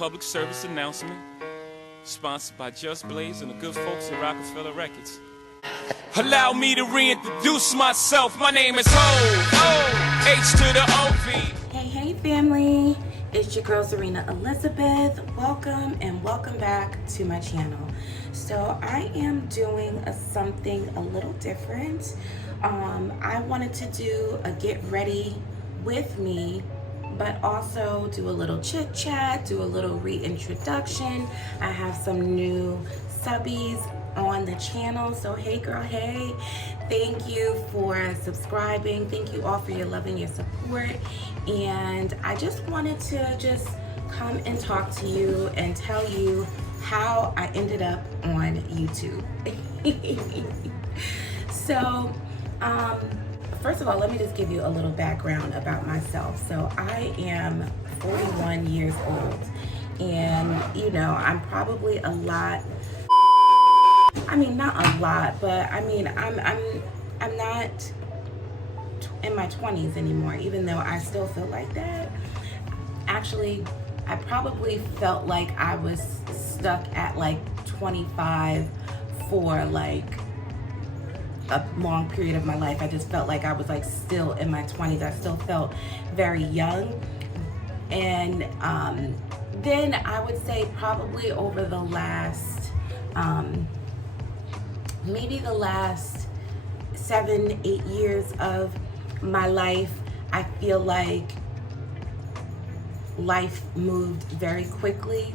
public service announcement, sponsored by Just Blaze and the good folks at Rockefeller Records. Allow me to reintroduce myself. My name is Ho, H to the O-V. Hey family, it's your girl Zarinah Elizabeth. Welcome and welcome back to my channel. So I am doing something a little different. I wanted to do a get ready with me, but also do a little chit chat, do a little reintroduction. I have some new subbies on the channel, so hey girl, hey, thank you for subscribing. Thank you all for your love and your support. And I just wanted to come and talk to you and tell you how I ended up on YouTube. So first of all, let me just give you a little background about myself. So I am 41 years old, and you know, I'm probably a lot, I mean, not a lot, but I mean, I'm not in my 20s anymore, even though I still feel like that. Actually, I probably felt like I was stuck at like 25 for like a long period of my life. I just felt like I was like still in my 20s. I still felt very young. And then I would say probably over the last, maybe the last 7-8 years of my life, I feel like life moved very quickly.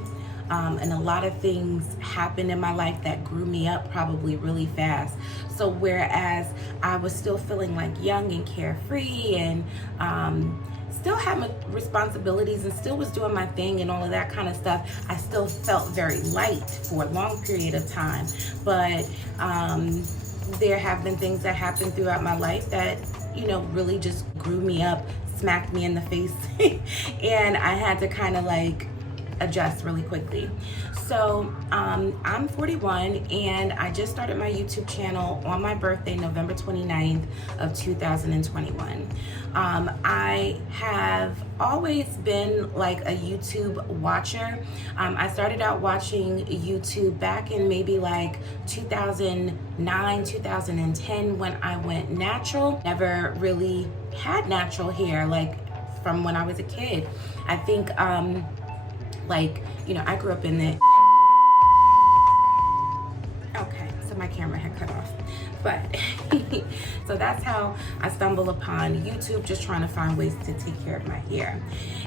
And a lot of things happened in my life that grew me up probably really fast. So whereas I was still feeling like young and carefree and still had my responsibilities and still was doing my thing and all of that kind of stuff, I still felt very light for a long period of time. But there have been things that happened throughout my life that, you know, really just grew me up, smacked me in the face, and I had to kind of like adjust really quickly. So I'm 41 and I just started my YouTube channel on my birthday, November 29th of 2021. I have always been like a YouTube watcher. I started out watching YouTube back in maybe like 2009, 2010 when I went natural. Never really had natural hair like from when I was a kid. I think like, you know, I grew up in the, okay, so my camera had cut off, but so that's how I stumbled upon YouTube, just trying to find ways to take care of my hair.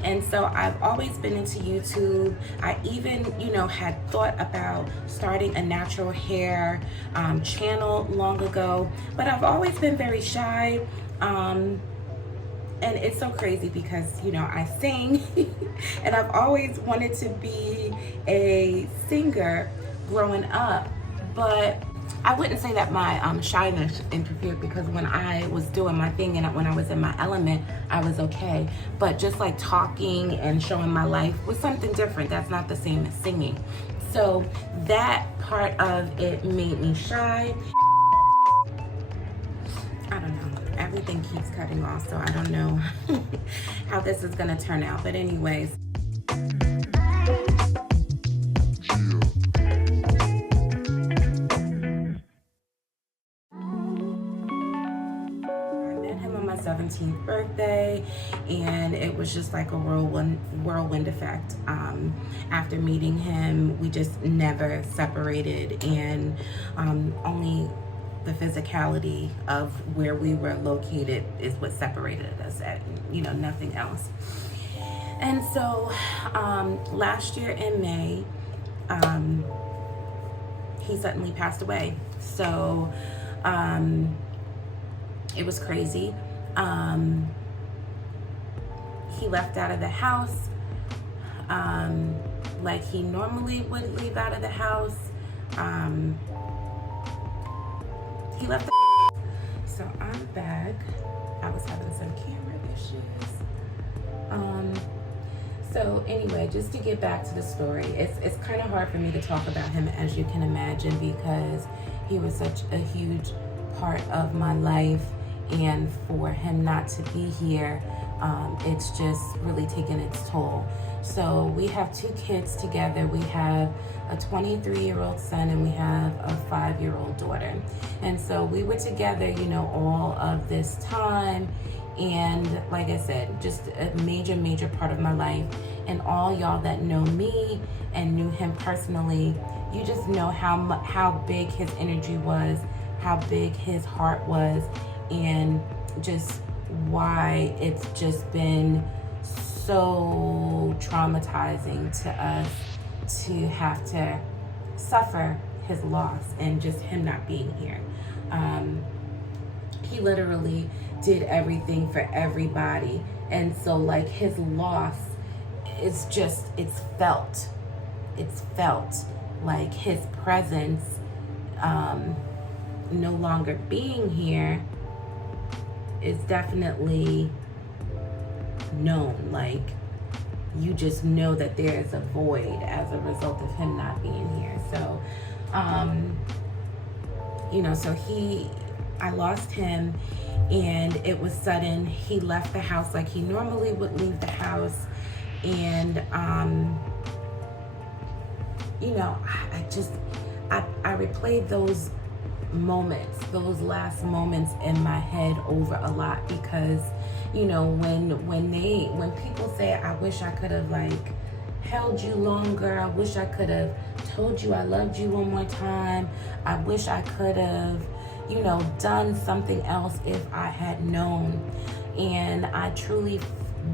And so I've always been into YouTube. I even, you know, had thought about starting a natural hair channel long ago, but I've always been very shy. And it's so crazy because, you know, I sing and I've always wanted to be a singer growing up, but I wouldn't say that my shyness interfered, because when I was doing my thing and when I was in my element, I was okay. But just like talking and showing my life was something different. That's not the same as singing. So that part of it made me shy. I don't know. Everything keeps cutting off, so I don't know how this is gonna turn out. But anyways. I met him on my 17th birthday, and it was just like a whirlwind effect. After meeting him, we just never separated, and only the physicality of where we were located is what separated us, at, you know, nothing else. And so last year in May, he suddenly passed away. So it was crazy. He left out of the house like he normally would leave out of the house. He left the so I'm back. I was having some camera issues. So anyway, just to get back to the story, it's kind of hard for me to talk about him, as you can imagine, because he was such a huge part of my life, and for him not to be here it's just really taken its toll. So we have 2 kids together. We have a 23-year-old son and we have a 5-year-old daughter. And so we were together, all of this time. And like I said, just a major part of my life. And all y'all that know me and knew him personally, you just know how big his energy was, how big his heart was, and just why it's just been so traumatizing to us to have to suffer his loss and just him not being here. He literally did everything for everybody, and so like his loss, it's felt like his presence no longer being here is definitely known. Like, you just know that there is a void as a result of him not being here. So I lost him, and it was sudden. He left the house like he normally would leave the house, and I replayed those moments, those last moments in my head over a lot, because when people say, I wish I could have like held you longer, I wish I could have told you I loved you one more time, I wish I could have done something else if I had known. And I truly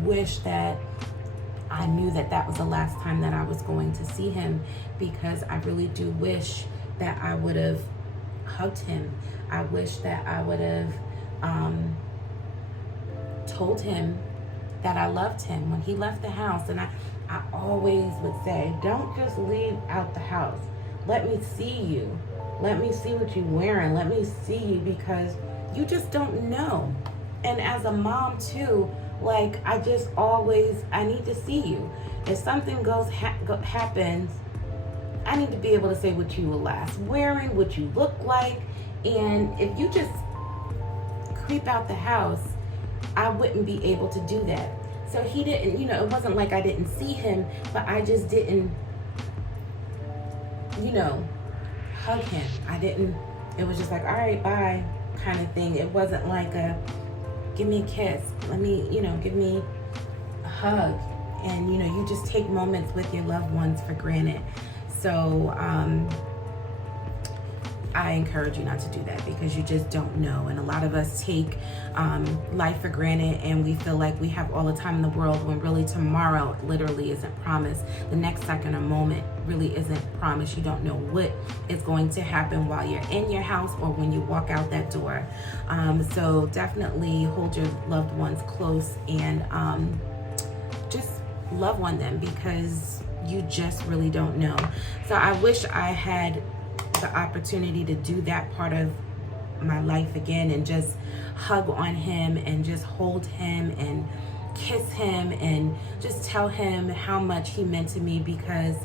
wish that I knew that was the last time that I was going to see him, because I really do wish that I would have hugged him. I wish that I would have told him that I loved him when he left the house. And I always would say, don't just leave out the house. Let me see you. Let me see what you're wearing. Let me see you, because you just don't know. And as a mom too, like, I need to see you. If something happens, I need to be able to say what you were last wearing, what you look like. And if you just creep out the house, I wouldn't be able to do that. So he didn't, it wasn't like I didn't see him, but I just didn't, hug him. It was just like, all right, bye kind of thing. It wasn't like give me a kiss. Let me, give me a hug. And, you just take moments with your loved ones for granted. So I encourage you not to do that, because you just don't know. And a lot of us take life for granted, and we feel like we have all the time in the world, when really tomorrow literally isn't promised. The next second or moment really isn't promised. You don't know what is going to happen while you're in your house or when you walk out that door. So definitely hold your loved ones close, and just love on them, because you just really don't know. So I wish I had the opportunity to do that part of my life again, and just hug on him and just hold him and kiss him and just tell him how much he meant to me, because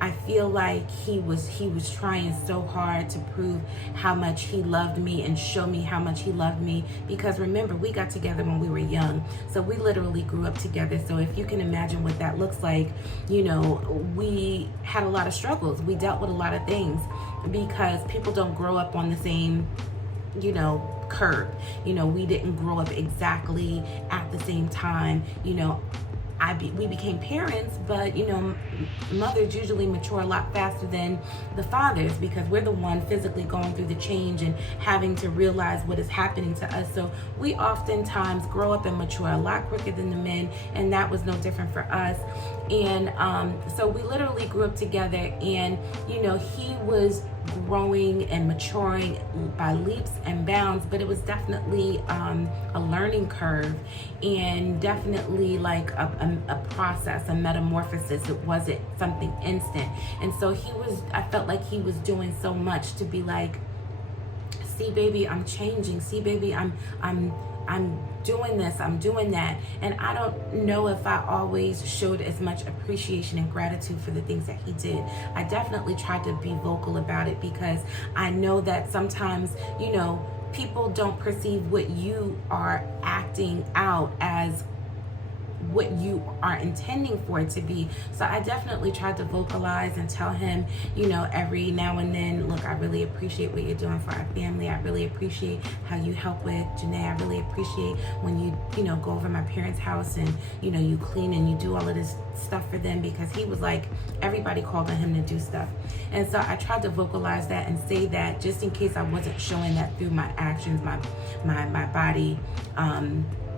I feel like he was trying so hard to prove how much he loved me and show me how much he loved me. Because remember, we got together when we were young, so we literally grew up together. So if you can imagine what that looks like, we had a lot of struggles. We dealt with a lot of things, because people don't grow up on the same curve. We didn't grow up exactly at the same time. We became parents, but mothers usually mature a lot faster than the fathers, because we're the one physically going through the change and having to realize what is happening to us. So we oftentimes grow up and mature a lot quicker than the men, and that was no different for us. And so we literally grew up together, and he was growing and maturing by leaps and bounds, but it was definitely a learning curve, and definitely like a process, a metamorphosis. It wasn't something instant. And so I felt like he was doing so much to be like, see baby, I'm changing, see baby, I'm doing this, I'm doing that. And I don't know if I always showed as much appreciation and gratitude for the things that he did. I definitely tried to be vocal about it, because I know that sometimes, people don't perceive what you are acting out as what you are intending for it to be. So I definitely tried to vocalize and tell him, you know, every now and then, look, I really appreciate what you're doing for our family. I really appreciate how you help with Janae. I really appreciate when you know, go over my parents' house and, you know, you clean and you do all of this stuff for them, because he was like, everybody called on him to do stuff. And so I tried to vocalize that and say that, just in case I wasn't showing that through my actions, my body,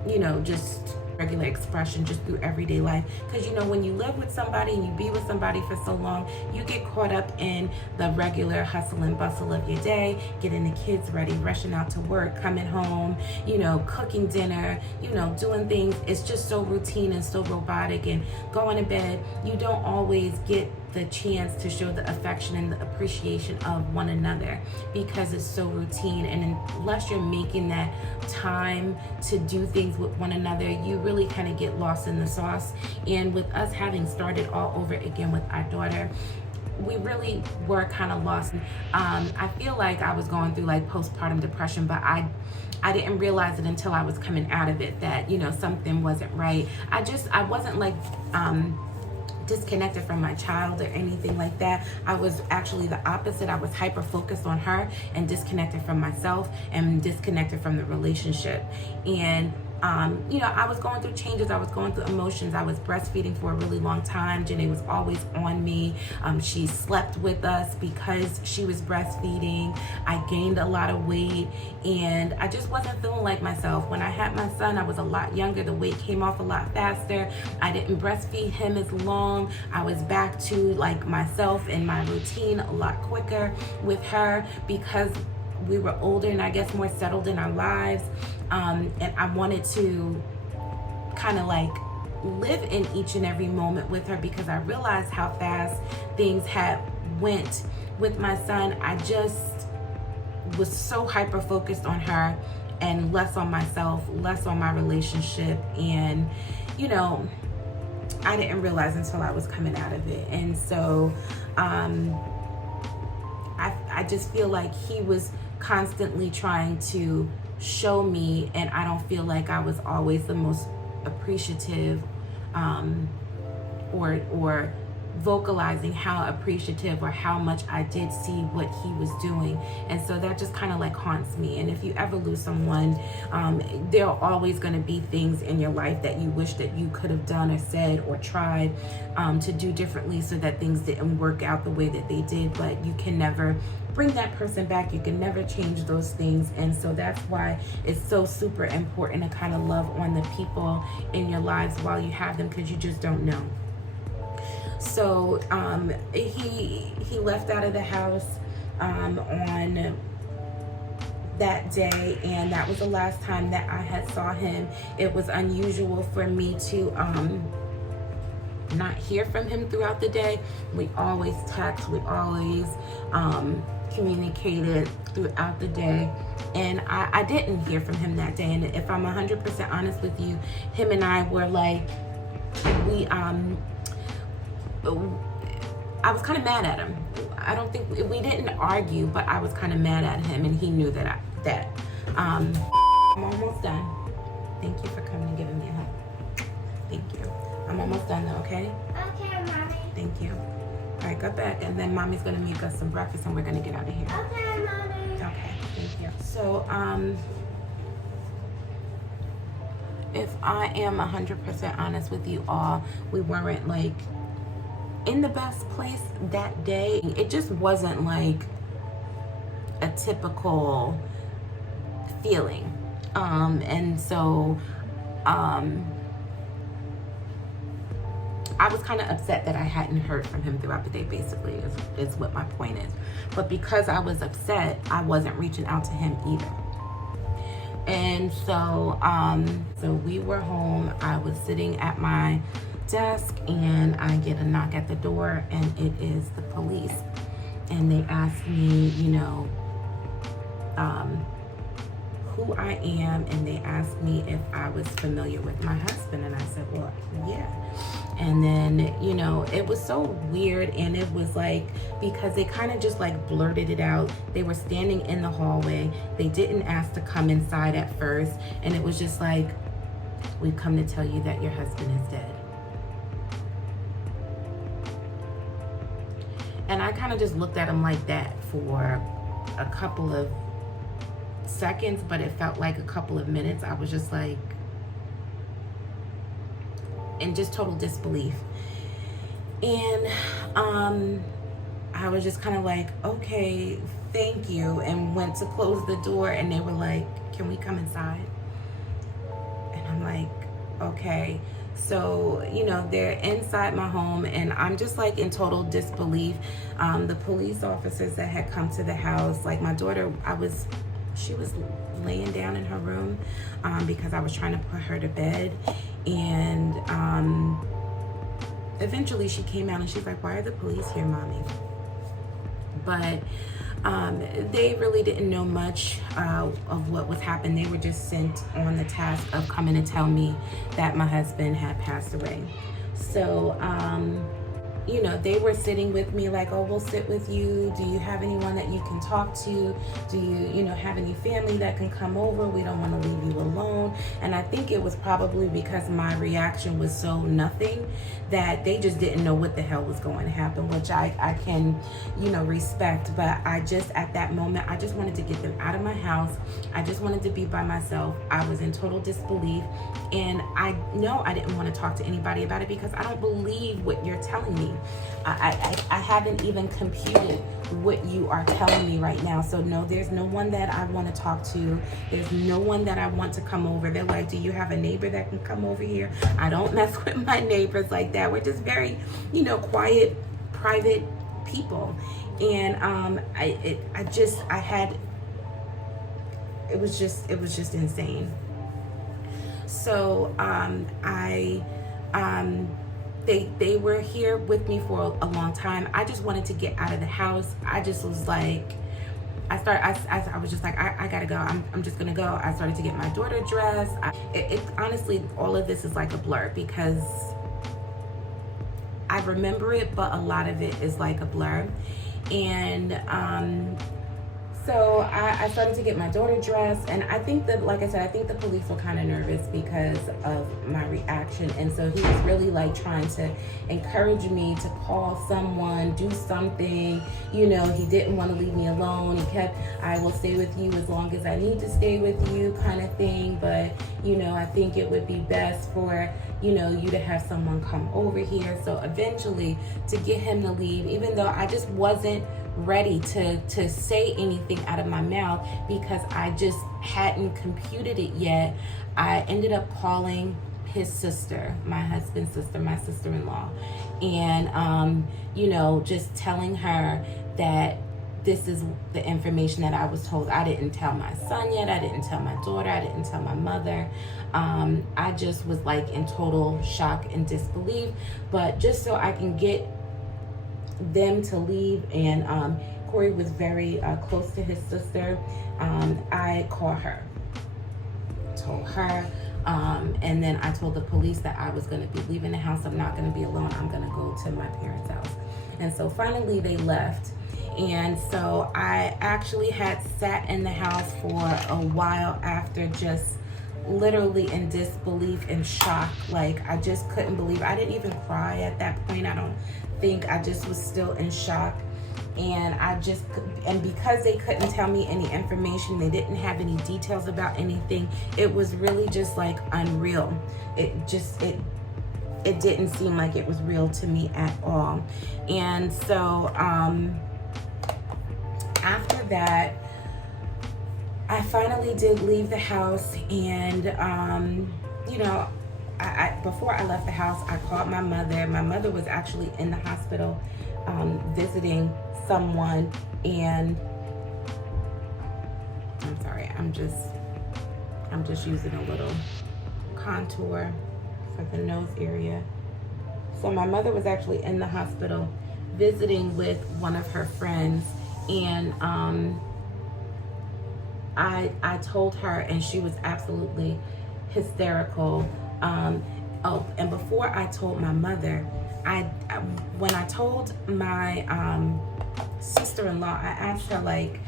you know, just regular expression, just through everyday life. Because, you know, when you live with somebody and you be with somebody for so long, you get caught up in the regular hustle and bustle of your day, getting the kids ready, rushing out to work, coming home, you know, cooking dinner, you know, doing things. It's just so routine and so robotic, and going to bed. You don't always get the chance to show the affection and the appreciation of one another, because it's so routine. And unless you're making that time to do things with one another, you really kind of get lost in the sauce. And with us having started all over again with our daughter, we really were kind of lost. I feel like I was going through like postpartum depression, but I didn't realize it until I was coming out of it, that, you know, something wasn't right. I wasn't like disconnected from my child or anything like that. I was actually the opposite. I was hyper focused on her and disconnected from myself and disconnected from the relationship. And you know, I was going through changes. I was going through emotions. I was breastfeeding for a really long time. Janae was always on me. She slept with us because she was breastfeeding. I gained a lot of weight, and I just wasn't feeling like myself. When I had my son, I was a lot younger. The weight came off a lot faster. I didn't breastfeed him as long. I was back to like myself and my routine a lot quicker with her, because we were older and I guess more settled in our lives. And I wanted to kind of like live in each and every moment with her, because I realized how fast things had went with my son. I just was so hyper focused on her and less on myself, less on my relationship. And, you know, I didn't realize until I was coming out of it. And so I just feel like he was constantly trying to show me, and I don't feel like I was always the most appreciative or vocalizing how appreciative or how much I did see what he was doing. And so that just kind of like haunts me. And if you ever lose someone, there are always going to be things in your life that you wish that you could have done or said or tried to do differently, so that things didn't work out the way that they did. But you can never bring that person back. You can never change those things. And so that's why it's so super important to kind of love on the people in your lives while you have them, because you just don't know. So he left out of the house on that day, and that was the last time that I had saw him. It was unusual for me to not hear from him throughout the day. We always text, we always communicated throughout the day, and I didn't hear from him that day. And if I'm 100% honest with you, him and I were like, I was kind of mad at him. I don't think we didn't argue, but I was kind of mad at him, and he knew that I'm almost done. Thank you for coming and giving me a hug. Thank you. I'm almost done though, okay? Okay, Mommy. Thank you. All right, go back, and then Mommy's gonna make us some breakfast, and we're gonna get out of here. Okay, Mommy. Okay, thank you. So, if I am 100% honest with you all, we weren't like in the best place that day. It just wasn't like a typical feeling. And so, I was kind of upset that I hadn't heard from him throughout the day, basically, is what my point is. But because I was upset, I wasn't reaching out to him either. And so, so we were home. I was sitting at my desk, and I get a knock at the door, and it is the police. And they asked me, you know, who I am, and they asked me if I was familiar with my husband, and I said, well, yeah. And then, you know, it was so weird, and it was like, because they kind of just like blurted it out. They were standing in the hallway. They didn't ask to come inside at first, and it was just like, We've come to tell you that your husband is dead. And I kind of just looked at him like that for a couple of seconds, but it felt like a couple of minutes. I was just like, in just total disbelief. And I was just kind of like, okay, thank you, and went to close the door, and they were like, can we come inside? And I'm like, okay. So, you know, they're inside my home, and I'm just like in total disbelief. The police officers that had come to the house, like my daughter, she was laying down in her room because I was trying to put her to bed. And eventually she came out and she's like, why are the police here, mommy? But they really didn't know much of what was happening. They were just sent on the task of coming to tell me that my husband had passed away. So, you know, they were sitting with me like, oh, we'll sit with you. Do you have anyone that you can talk to? Do you know, have any family that can come over? We don't want to leave you alone. And I think it was probably because my reaction was so nothing that they just didn't know what the hell was going to happen, which I can, you know, respect. But I just, at that moment, I just wanted to get them out of my house. I just wanted to be by myself. I was in total disbelief. And I know I didn't want to talk to anybody about it because I don't believe what you're telling me. I haven't even computed what you are telling me right now. So no, there's no one that I want to talk to. There's no one that I want to come over. They're like, do you have a neighbor that can come over here? I don't mess with my neighbors like that. We're just very, you know, quiet, private people. And it was just insane. So they were here with me for a long time. I just wanted to get out of the house. I just was like, I was just like, I gotta go. I'm just gonna go. I started to get my daughter dressed. Honestly, all of this is like a blur because I remember it, but a lot of it is like a blur. And so I started to get my daughter dressed, and I think that, like I said, I think the police were kind of nervous because of my reaction. And so he was really like trying to encourage me to call someone, do something. You know, he didn't want to leave me alone. He kept, I will stay with you as long as I need to stay with you kind of thing. But, you know, I think it would be best for, you know, you to have someone come over here. So eventually, to get him to leave, even though I just wasn't ready to say anything out of my mouth because I just hadn't computed it yet, I ended up calling his sister, my husband's sister, my sister-in-law, and you know, just telling her that this is the information that I was told. I didn't tell my son yet. I didn't tell my daughter. I didn't tell my mother. I just was like in total shock and disbelief. But just so I can get them to leave, and Corey was very close to his sister, I called her, told her, and then I told the police that I was going to be leaving the house. I'm not going to be alone. I'm going to go to my parents' house. And so finally they left. And so I actually had sat in the house for a while after, just literally in disbelief and shock. Like, I just couldn't believe. I didn't even cry at that point, I don't think. I just was still in shock. And because they couldn't tell me any information, they didn't have any details about anything, it was really just like unreal. It didn't seem like it was real to me at all. And so after that, I finally did leave the house. And you know, before I left the house, I called my mother. My mother was actually in the hospital visiting someone, and I'm sorry, I'm just using a little contour for the nose area. So my mother was actually in the hospital visiting with one of her friends, and I told her, and she was absolutely hysterical. Oh, and before I told my mother, when I told my sister-in-law, I asked her like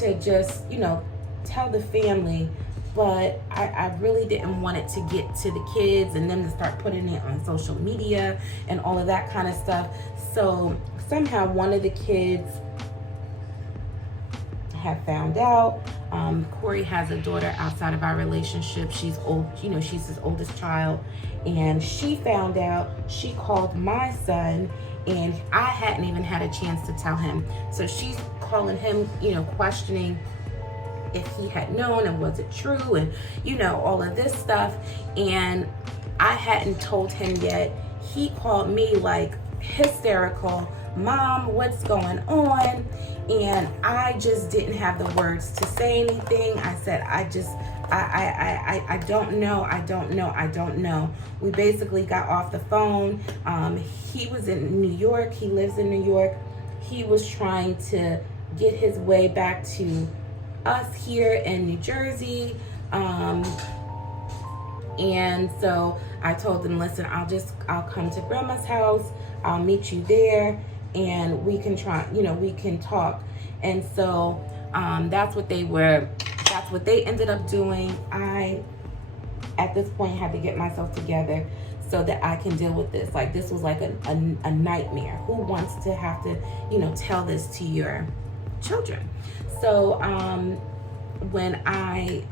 to just, you know, tell the family but I really didn't want it to get to the kids and them to start putting it on social media and all of that kind of stuff. So somehow one of the kids had found out. Corey has a daughter outside of our relationship. She's old, she's his oldest child, and she found out. She called my son, and I hadn't even had a chance to tell him. So she's calling him, questioning if he had known and was it true, and all of this stuff. And I hadn't told him yet. He called me like hysterical, "Mom, what's going on?" And I just didn't have the words to say anything. I said, I don't know. We basically got off the phone. He was in New York. He lives in New York. He was trying to get his way back to us here in New Jersey. And so I told them, listen, I'll come to grandma's house. I'll meet you there, and we can we can talk. And so that's what they ended up doing. I, at this point, had to get myself together so that I can deal with this. Like, this was like a nightmare. Who wants to have to, tell this to your children? So when I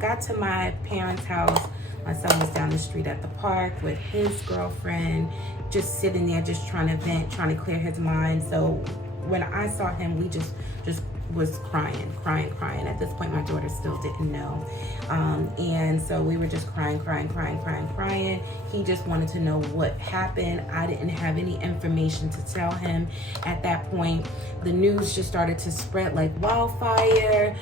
got to my parents' house, my son was down the street at the park with his girlfriend, just sitting there, just trying to vent, trying to clear his mind. So when I saw him, we just was crying. At this point, my daughter still didn't know. And so we were just crying. He just wanted to know what happened. I didn't have any information to tell him at that point. The news just started to spread like wildfire.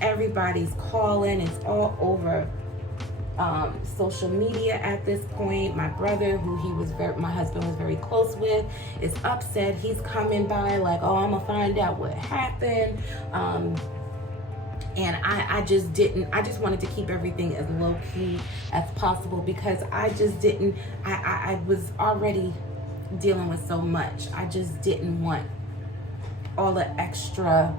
Everybody's calling. It's all over social media at this point. My brother, who my husband was very close with, is upset. He's coming by like, oh, I'm gonna find out what happened. And I just wanted to keep everything as low key as possible, because I was already dealing with so much. I just didn't want all the extra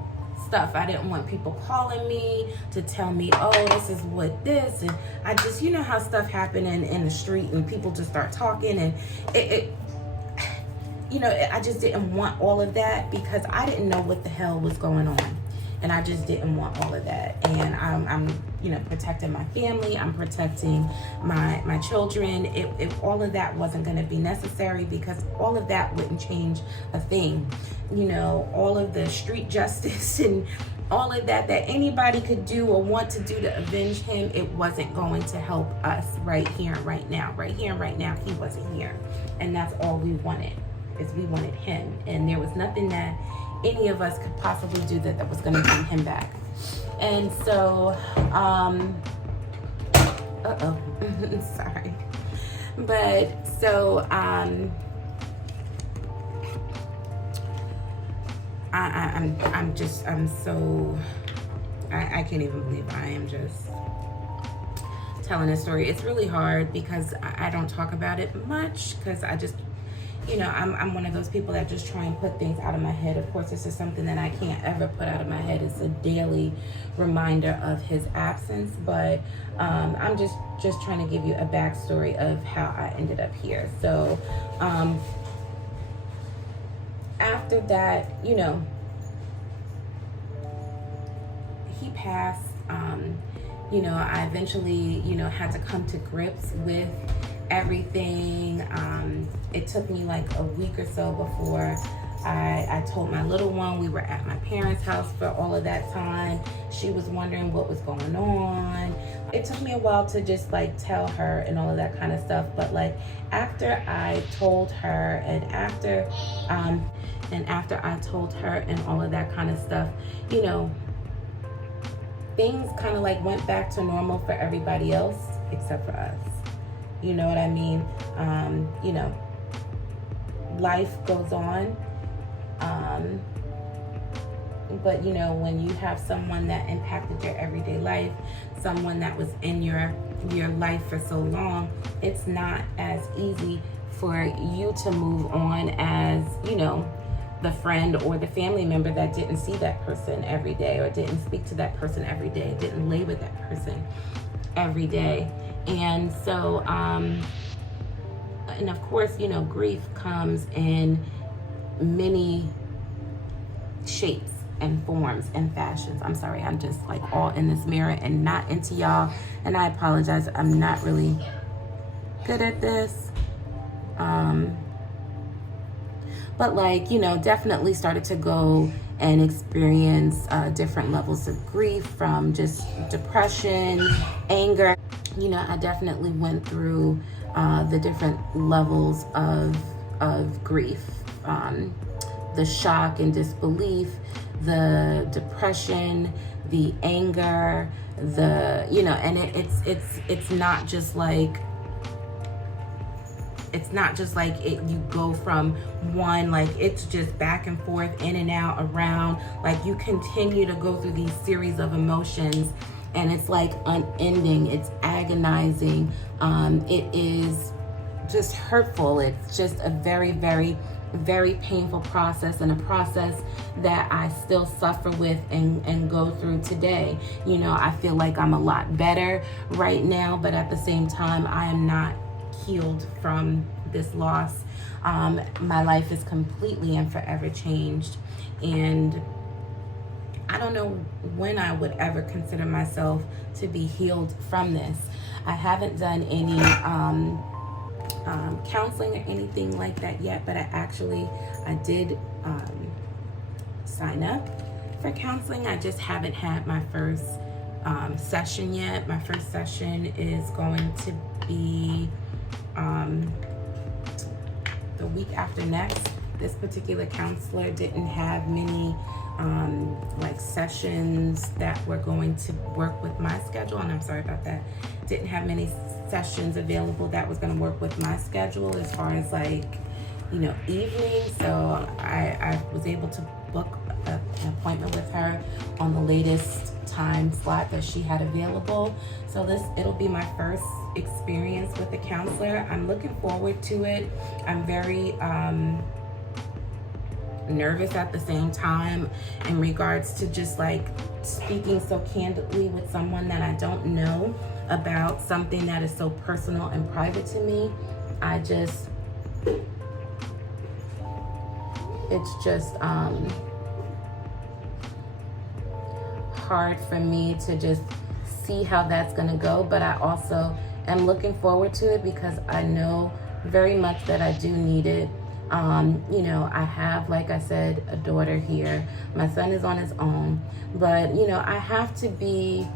stuff. I didn't want people calling me to tell me, oh, this is what this, and I just, how stuff happen in the street and people just start talking, and I just didn't want all of that, because I didn't know what the hell was going on, and I just didn't want all of that. And I'm protecting my family, I'm protecting my children. If all of that wasn't going to be necessary, because all of that wouldn't change a thing. All of the street justice and all of that anybody could do or want to do to avenge him, it wasn't going to help us right here and right now. He wasn't here, and that's all we wanted, is we wanted him. And there was nothing that any of us could possibly do that was going to bring him back. And so sorry, but so I can't even believe I am just telling this story. It's really hard because I don't talk about it much, because I just, I'm one of those people that just try and put things out of my head. Of course, this is something that I can't ever put out of my head. It's a daily reminder of his absence, but I'm just trying to give you a backstory of how I ended up here. So after that, he passed. I eventually, had to come to grips with everything. It took me like a week or so before I told my little one. We were at my parents' house for all of that time. She was wondering what was going on. It took me a while to just like tell her and all of that kind of stuff. But like after I told her, and after I told her and all of that kind of stuff, things kind of like went back to normal for everybody else except for us. You know what I mean? Life goes on. But when you have someone that impacted your everyday life, someone that was in your life for so long, it's not as easy for you to move on as, the friend or the family member that didn't see that person every day, or didn't speak to that person every day, didn't lay with that person every day. And so, and of course, you know, grief comes in many shapes and forms and fashions. I'm sorry, I'm just like all in this mirror and not into y'all. And I apologize, I'm not really good at this. But like, you know, definitely started to go and experience different levels of grief, from just depression, anger. You know, I definitely went through the different levels of grief. The shock and disbelief, the depression, the anger, the, you know, and it's not just like, you go from one, like it's just back and forth, in and out, around, like you continue to go through these series of emotions, and it's like unending, it's agonizing, it is just hurtful, it's just a very, very, very painful process, and a process that I still suffer with and go through today. You know, I feel like I'm a lot better right now, but at the same time, I am not healed from this loss. My life is completely and forever changed, and I don't know when I would ever consider myself to be healed from this. I haven't done any counseling or anything like that yet, but I did sign up for counseling. I just haven't had my first session yet. My first session is going to be the week after next. This particular counselor didn't have many like sessions that were going to work with my schedule, and I'm sorry about that. Didn't have many sessions available that was going to work with my schedule as far as like, you know, evening. So I was able to book an appointment with her on the latest time slot that she had available. So it'll be my first experience with a counselor. I'm looking forward to it. I'm very nervous at the same time in regards to just like speaking so candidly with someone that I don't know about something that is so personal and private to me. It's just hard for me to just see how that's gonna go, but I also am looking forward to it because I know very much that I do need it. You know, I have, like I said, a daughter here. My son is on his own, but you know, I have to be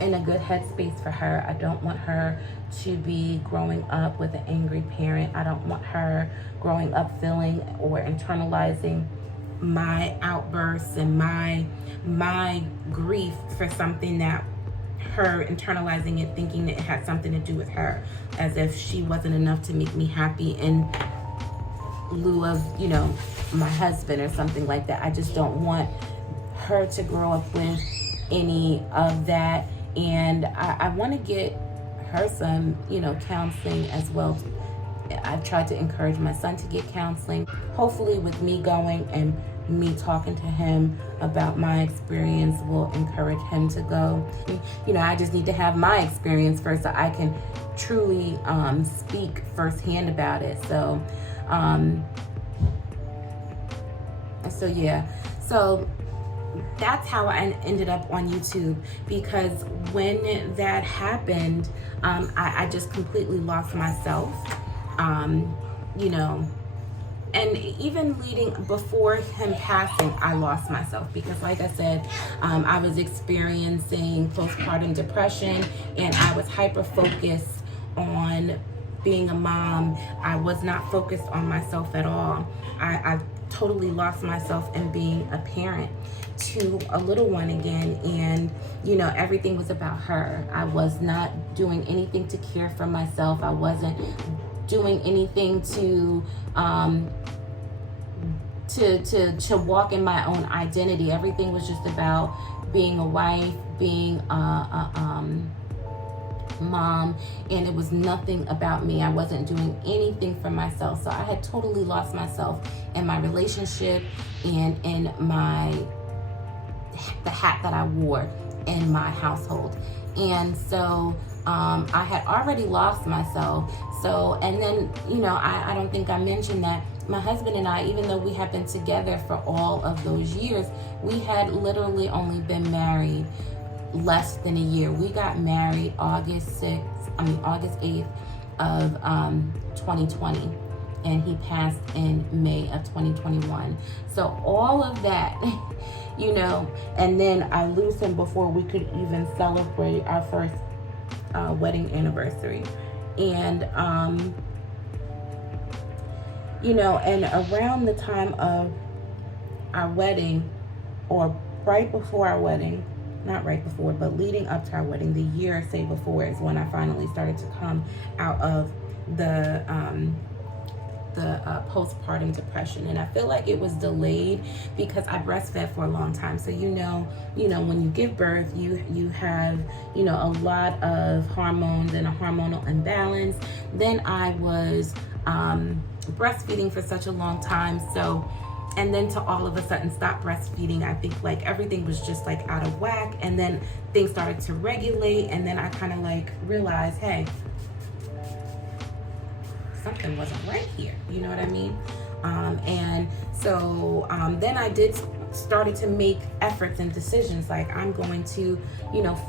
in a good headspace for her. I don't want her to be growing up with an angry parent. I don't want her growing up feeling or internalizing my outbursts and my grief for something that her internalizing it, thinking that it had something to do with her, as if she wasn't enough to make me happy in lieu of, you know, my husband or something like that. I just don't want her to grow up with any of that. And I want to get her some, you know, counseling as well. I've tried to encourage my son to get counseling. Hopefully with me going and me talking to him about my experience will encourage him to go. You know, I just need to have my experience first so I can truly speak firsthand about it. So yeah, so that's how I ended up on YouTube, because when that happened, I just completely lost myself, you know, and even leading before him passing, I lost myself because, like I said, I was experiencing postpartum depression, and I was hyper-focused on being a mom. I was not focused on myself at all. I totally lost myself in being a parent to a little one again, and you know, everything was about her. I was not doing anything to care for myself. I wasn't doing anything to walk in my own identity. Everything was just about being a wife, being mom, and it was nothing about me. I wasn't doing anything for myself. So I had totally lost myself in my relationship and in the hat that I wore in my household. And so I had already lost myself. So, and then, I don't think I mentioned that my husband and I, even though we had been together for all of those years, we had literally only been married less than a year. We got married August 8th of 2020, and he passed in May of 2021. So all of that, and then I lose him before we could even celebrate our first wedding anniversary. And and around the time of our wedding, or right before our wedding, not right before, but leading up to our wedding, the year or say before, is when I finally started to come out of the postpartum depression. And I feel like it was delayed because I breastfed for a long time. So when you give birth, you have a lot of hormones and a hormonal imbalance. Then I was breastfeeding for such a long time, and then to all of a sudden stop breastfeeding, I think like everything was just like out of whack, and then things started to regulate, and then I kind of like realized, hey, something wasn't right here, you know what I mean? And so then I started to make efforts and decisions, like I'm going to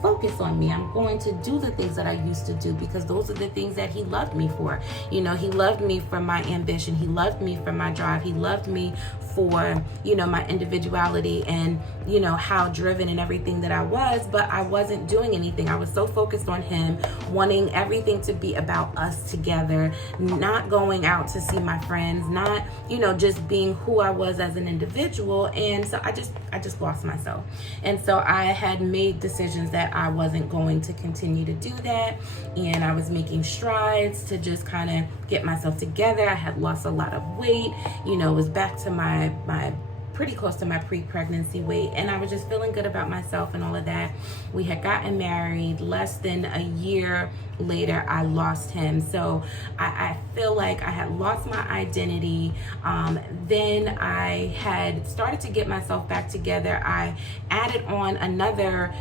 focus on me. I'm going to do the things that I used to do, because those are the things that he loved me for. He loved me for my ambition. He loved me for my drive. He loved me for my individuality and how driven and everything that I was. But I wasn't doing anything. I was so focused on him, wanting everything to be about us together, not going out to see my friends, not just being who I was as an individual. And so I just lost myself. And so I had made decisions that I wasn't going to continue to do that, and I was making strides to just kind of get myself together. I had lost a lot of weight, was back to my pretty close to my pre-pregnancy weight, and I was just feeling good about myself and all of that. We had gotten married. Less than a year later, I lost him. So I feel like I had lost my identity. Then I had started to get myself back together. I added on another,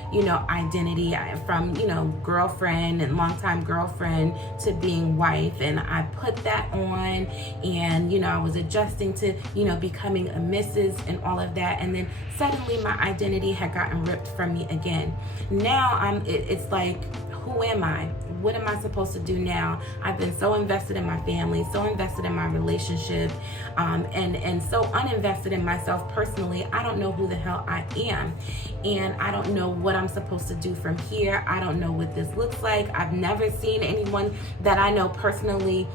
identity from, girlfriend and longtime girlfriend to being wife. And I put that on, and, I was adjusting to, becoming a Mrs. and all of that. And then suddenly my identity had gotten ripped from me again. Now it's like, who am I? What am I supposed to do now? I've been so invested in my family, so invested in my relationship, and so uninvested in myself personally. I don't know who the hell I am, and I don't know what I'm supposed to do from here. I don't know what this looks like. I've never seen anyone that I know personally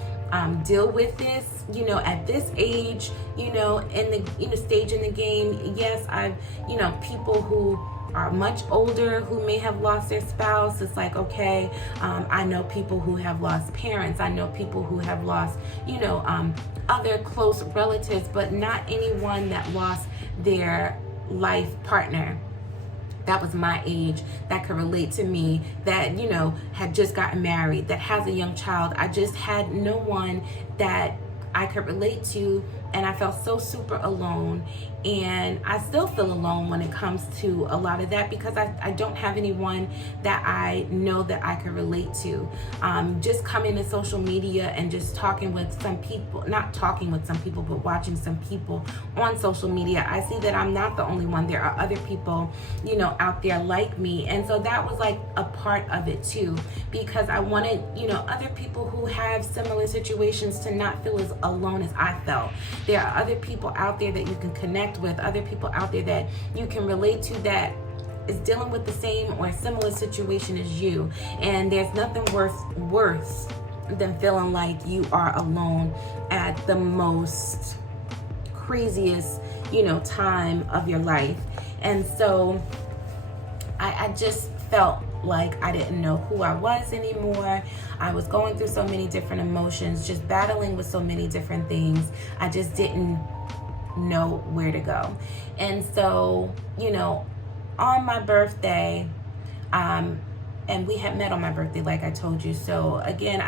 deal with this, at this age, in the stage in the game. Yes, I've, people who are much older who may have lost their spouse. It's like, okay, I know people who have lost parents. I know people who have lost, other close relatives, but not anyone that lost their life partner that was my age, that could relate to me, that, had just gotten married, that has a young child. I just had no one that I could relate to, and I felt so super alone. And I still feel alone when it comes to a lot of that, because I don't have anyone that I know that I can relate to. Just coming to social media and just talking with some people, not talking with some people, but watching some people on social media, I see that I'm not the only one. There are other people, out there like me. And so that was like a part of it too, because I wanted, other people who have similar situations to not feel as alone as I felt. There are other people out there that you can connect with, other people out there that you can relate to that is dealing with the same or similar situation as you. And there's nothing worse than feeling like you are alone at the most craziest, time of your life. And so I just felt like I didn't know who I was anymore. I was going through so many different emotions, just battling with so many different things. I just didn't know where to go. And so, on my birthday, and we had met on my birthday, like I told you. So again,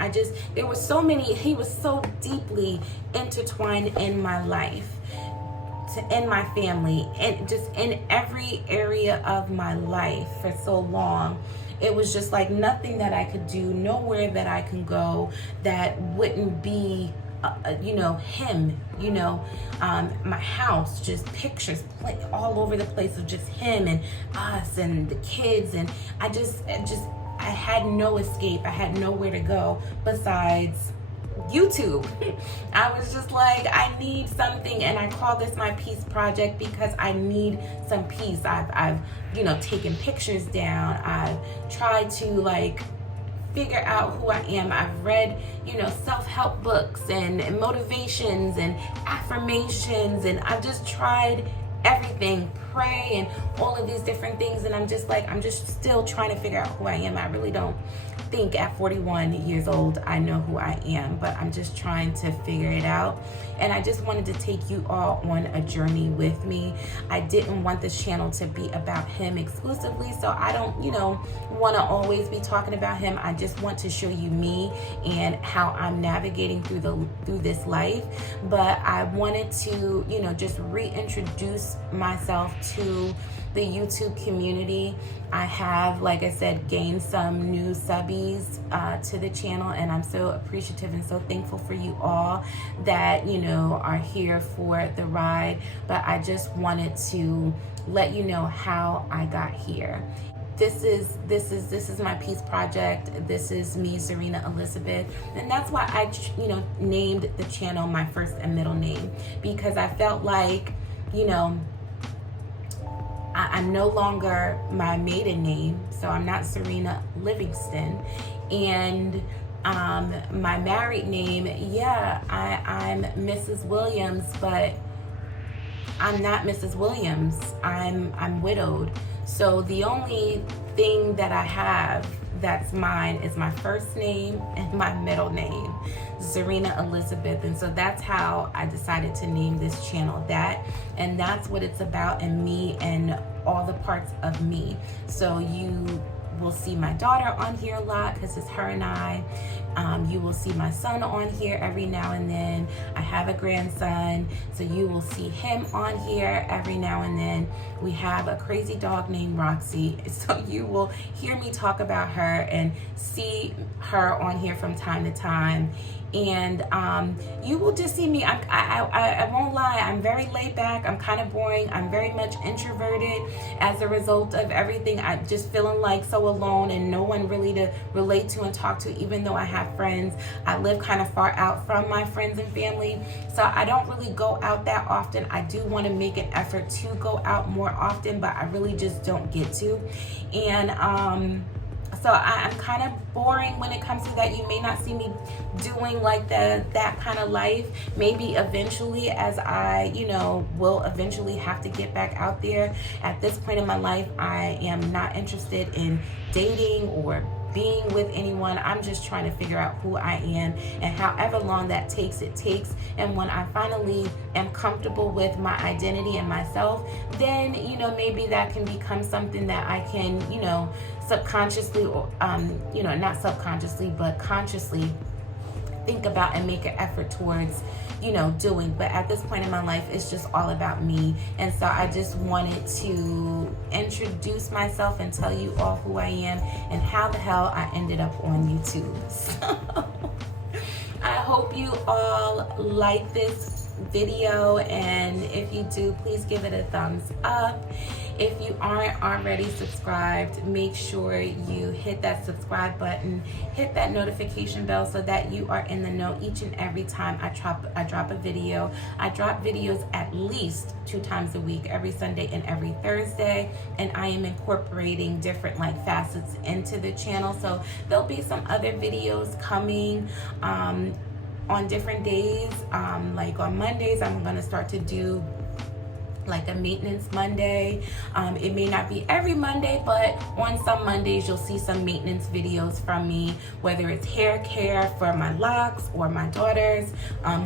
there were so many, he was so deeply intertwined in my life, in my family, and just in every area of my life for so long. It was just like nothing that I could do, nowhere that I can go that wouldn't be him, my house, just pictures all over the place of just him and us and the kids. And I had no escape. I had nowhere to go besides YouTube. I was just like, I need something, and I call this my peace project because I need some peace. I've taken pictures down. I've tried to figure out who I am. I've read, self-help books and motivations and affirmations, and I've just tried everything, pray and all of these different things, and I'm just still trying to figure out who I am. I really don't think at 41 years old I know who I am, but I'm just trying to figure it out. And I just wanted to take you all on a journey with me. I didn't want this channel to be about him exclusively, so I don't want to always be talking about him. I just want to show you me and how I'm navigating through this life. But I wanted to just reintroduce myself to the YouTube community. I have, like I said, gained some new subbies to the channel, and I'm so appreciative and so thankful for you all that are here for the ride. But I just wanted to let you know how I got here. This is my peace project. This is me, Zarinah Elizabeth, and that's why I named the channel my first and middle name, because I felt like I'm no longer my maiden name, so I'm not Zarinah Livingston. And my married name, I'm Mrs. Williams, but I'm not Mrs. Williams. I'm widowed. So the only thing that I have that's mine is my first name and my middle name, Zarinah Elizabeth. And so that's how I decided to name this channel that, and that's what it's about, and me and all the parts of me. So you will see my daughter on here a lot because it's her and I. You will see my son on here every now and then. I have a grandson, so you will see him on here every now and then. We have a crazy dog named Roxy, so you will hear me talk about her and see her on here from time to time. And you will just see me. I won't lie, I'm very laid back. I'm kind of boring. I'm very much introverted as a result of everything. I'm just feeling like so alone and no one really to relate to and talk to, even though I have friends. I live kind of far out from my friends and family, so I don't really go out that often. I do want to make an effort to go out more often, but I really just don't get to. And so I'm kind of boring when it comes to that. You may not see me doing like that kind of life. Maybe eventually, as I will eventually have to get back out there. At this point in my life, I am not interested in dating or being with anyone. I'm just trying to figure out who I am, and however long that takes, it takes. And when I finally am comfortable with my identity and myself, then maybe that can become something that I can subconsciously, or not subconsciously but consciously think about and make an effort towards doing. But at this point in my life, it's just all about me. And so I just wanted to introduce myself and tell you all who I am and how the hell I ended up on YouTube. So I hope you all like this video, and if you do, please give it a thumbs up. If you aren't already subscribed, make sure you hit that subscribe button, hit that notification bell so that you are in the know each and every time I drop a video. I drop videos at least 2 times a week, every Sunday and every Thursday, and I am incorporating different facets into the channel. So there'll be some other videos coming on different days. Like on Mondays, I'm gonna start to do like a maintenance Monday. It may not be every Monday, but on some Mondays you'll see some maintenance videos from me, whether it's hair care for my locks or my daughter's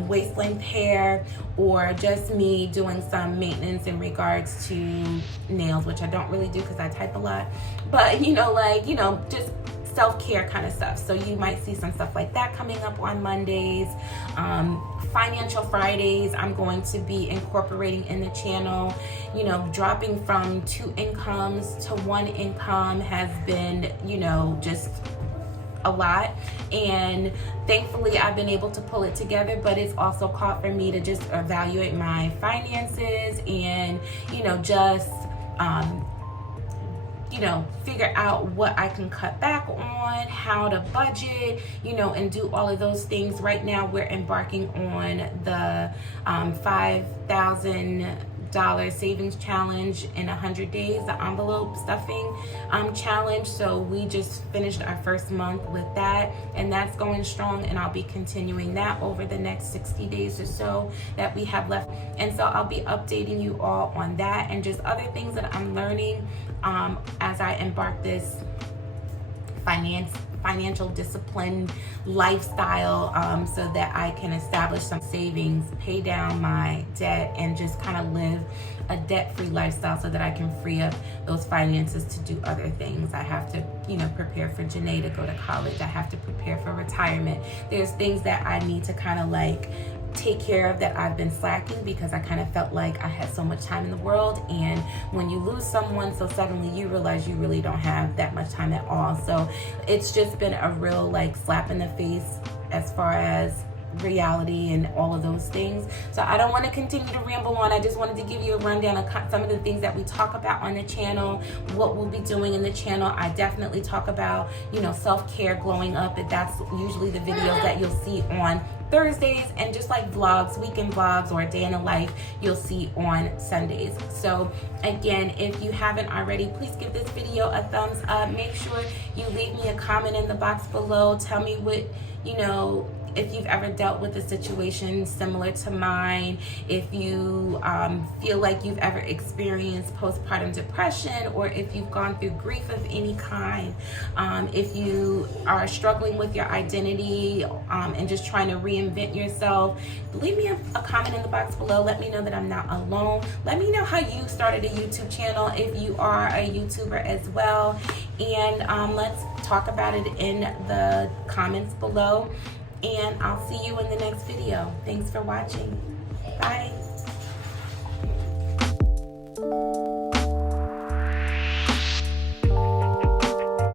waist length hair, or just me doing some maintenance in regards to nails, which I don't really do because I type a lot, but just self-care kind of stuff. So you might see some stuff like that coming up on Mondays. Financial Fridays, I'm going to be incorporating in the channel. Dropping from 2 incomes to 1 income has been, just a lot, and thankfully I've been able to pull it together, but it's also called for me to just evaluate my finances and figure out what I can cut back on, how to budget, and do all of those things. Right now we're embarking on the $5,000 savings challenge in 100 days, the envelope stuffing challenge. So we just finished our first month with that, and that's going strong, and I'll be continuing that over the next 60 days or so that we have left. And so I'll be updating you all on that and just other things that I'm learning as I embark this financial discipline lifestyle, so that I can establish some savings, pay down my debt, and just kind of live a debt-free lifestyle so that I can free up those finances to do other things. I have to, prepare for Janae to go to college. I have to prepare for retirement. There's things that I need to kind of take care of that I've been slacking because I kind of felt like I had so much time in the world, and when you lose someone so suddenly, you realize you really don't have that much time at all. So it's just been a real slap in the face as far as reality and all of those things. So I don't want to continue to ramble on. I just wanted to give you a rundown of some of the things that we talk about on the channel, what we'll be doing in the channel. I definitely talk about self-care, glowing up, and that's usually the videos that you'll see on Thursdays, and just like vlogs, weekend vlogs, or a day in the life, you'll see on Sundays. So again, if you haven't already, please give this video a thumbs up. Make sure you leave me a comment in the box below. Tell me what if you've ever dealt with a situation similar to mine, if you feel like you've ever experienced postpartum depression, or if you've gone through grief of any kind, if you are struggling with your identity and just trying to reinvent yourself, leave me a comment in the box below. Let me know that I'm not alone. Let me know how you started a YouTube channel if you are a YouTuber as well, and let's talk about it in the comments below. And I'll see you in the next video. Thanks for watching. Bye.